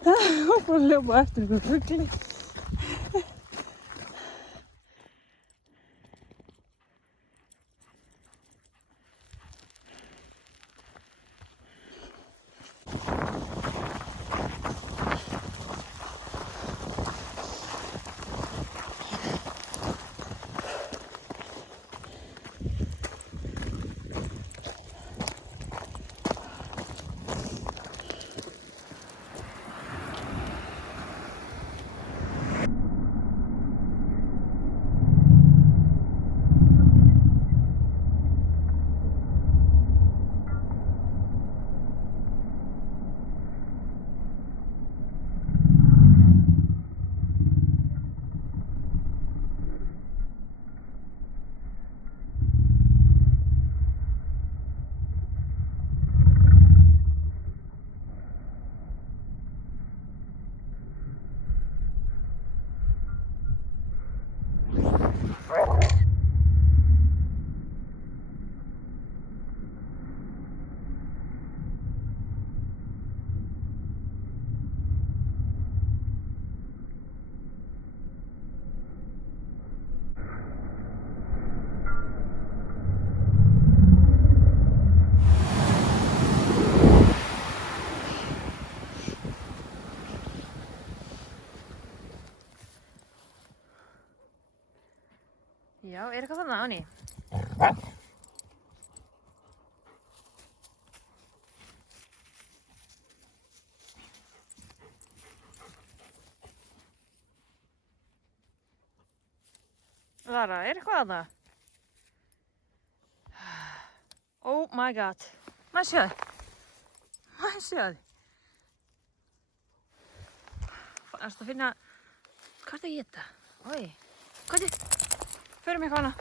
Hún fór að hljópa eftir ykkur fugli. Já, eitthvað þarna, Ánni? Lara, eitthvað þarna? Oh my god. Maður séu þið. Maður séu þið. Erstu að finna... Hvað er það að geta? Oi. Hvað er þið? Förum eitthvað hana.